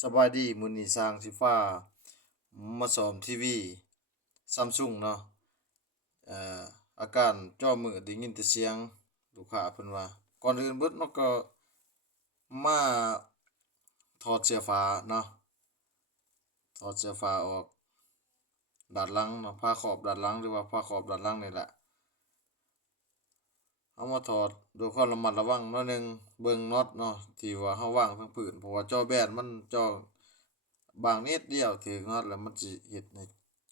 สบายดีมื้อนี้สร้างสิฟ้ามาซ่อมทีวี Samsung เนาะเอ่ออาการจอมืดได้ยินแต่เสียงลูกค้าเพิ่นว่าก่อนอื่นเบิดเนาะก็มาถอดเสื้อผ้าเนาะถอดเสื้อผ้าออกด้านหลังเนาะผ้าครอบด้านหลังหรือว่าผ้าครอบด้านหลังนี่แหละเอามาถอดด้วยความระมัดระวังหน่อยหนึ่งเบิ่งน็อตเนาะที่ว่าเราวางทั้งพื้นเพราะว่าจอแบนมันจอบางนิดเดียวถึงน็อตแล้วมันสิเฮ็ดให้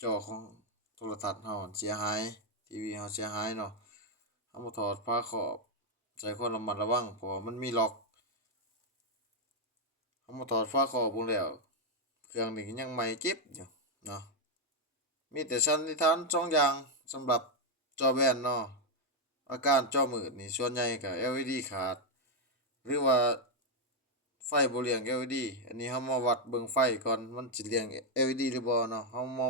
จอของโทรทัศน์เราเสียหายทีวีเราเสียหายเนาะเอามาถอดผ้าครอบใส่ความระมัดระวังเพราะว่ามันมีล็อกเอามาถอดผ้าครอบเบิ่งแล้วเครื่องนี่ก็ยังใหม่กิ๊บอยู่เนาะมีแต่สันนิษฐานสองอย่างสำหรับจอแบนเนาะอาการจอมืดนี่ส่วนใหญ่ก็ LED ขาดหรือว่าไฟบ่เลี้ยง LED อันนี้เรามาวัดเบิ่งไฟก่อนมันสิเลี้ยง LED หรือบ่เนาะเรามา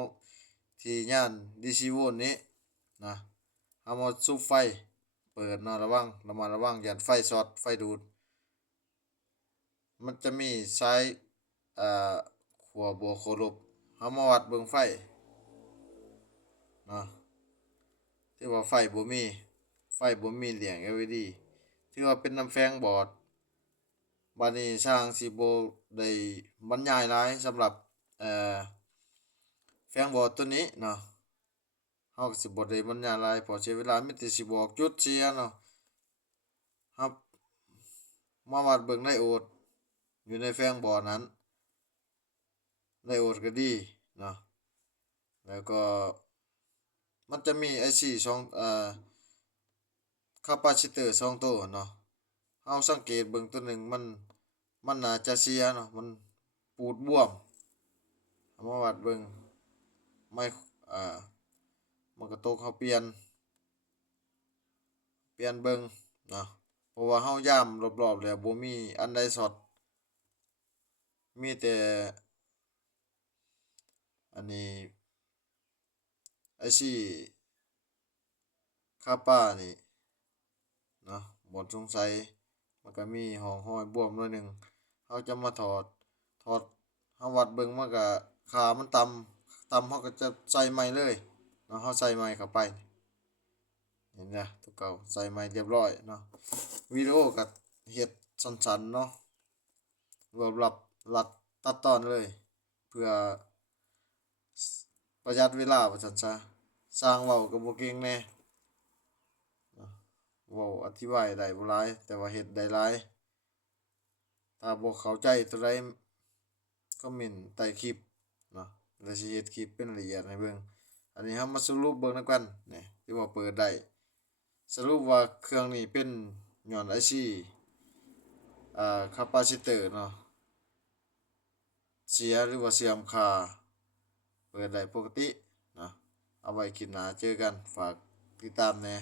ที่ย่าน DC Volt นี้นะเรามาสูบไฟเปิดเนาะระมัดระวังย้านไฟช็อตไฟดูดมันจะมีสายอ่าขั้วบวกขั้วลบเรามาวัดเบิ่งไฟเนาะที่ว่าไฟบ่มีเลี้ยง LED ถือว่าเป็นน้ำแฝงบอร์ดบัดนี้ช่างสิบ่ได้บรรยายหลายสำหรับเอ่อแฝงบอร์ดตัวนี้เนาะเราก็สิบ่ได้บรรยายหลายเพราะเสียเวลามีแต่สิบอกจุดเสียเนาะครับมาวัดเบิ่งไดโอดอยู่ในแฝงบอร์ดนั้นไดโอดก็ดีเนาะแล้วก็มันจะมี IC สองคาปาซิเตอร์2ตัวเนาะเราสังเกตเบิ่งตัวหนึ่งมันน่าจะเสียเนาะมันปูดบวมเอามาวัดเบิ่งไม่มันก็ตกเราเปลี่ยนเบิ่งเนาะเพราะว่าเราย่ามรอบๆแล้วบ่มีอันใดช็อตมีแต่อันนี้ IC คาปานี่เนาะบ่สงสัยมันก็มีร่องรอยบวมหน่อยหนึ่งเราจะมาถอดเราวัดเบิ่งมันก็ค่ามันต่ำเราก็จะใส่ใหม่เลยเนาะเราใส่ใหม่เข้าไปเห็นจ้ะตัวเก่าใส่ใหม่เรียบร้อยเนาะวิดีโอก็เฮ็ดสั้นๆเนาะรวบรัดตัดตอนเลยเพื่อประหยัดเวลาว่าซั่นซะสร้างเว้าก็บ่เก่งแหน่เนาะเว้าอธิบายได้บ่หลายแต่ว่าเฮ็ดได้หลายถ้าบ่เข้าใจตัวใดคอมเมนต์ใต้คลิปเนาะแล้วสิเฮ็ดคลิปเป็นละเอียดให้เบิ่งอันนี้เรามาสรุปเบิ่งนำกันนี่ที่ว่าเปิดได้สรุปว่าเครื่องนี้เป็นย้อน IC คาปาซิเตอร์เนาะเสียหรือว่าเสื่อมค่าเปิดได้ปกติเนาะเอาไว้คลิปหน้าเจอกันฝากติดตามแหน่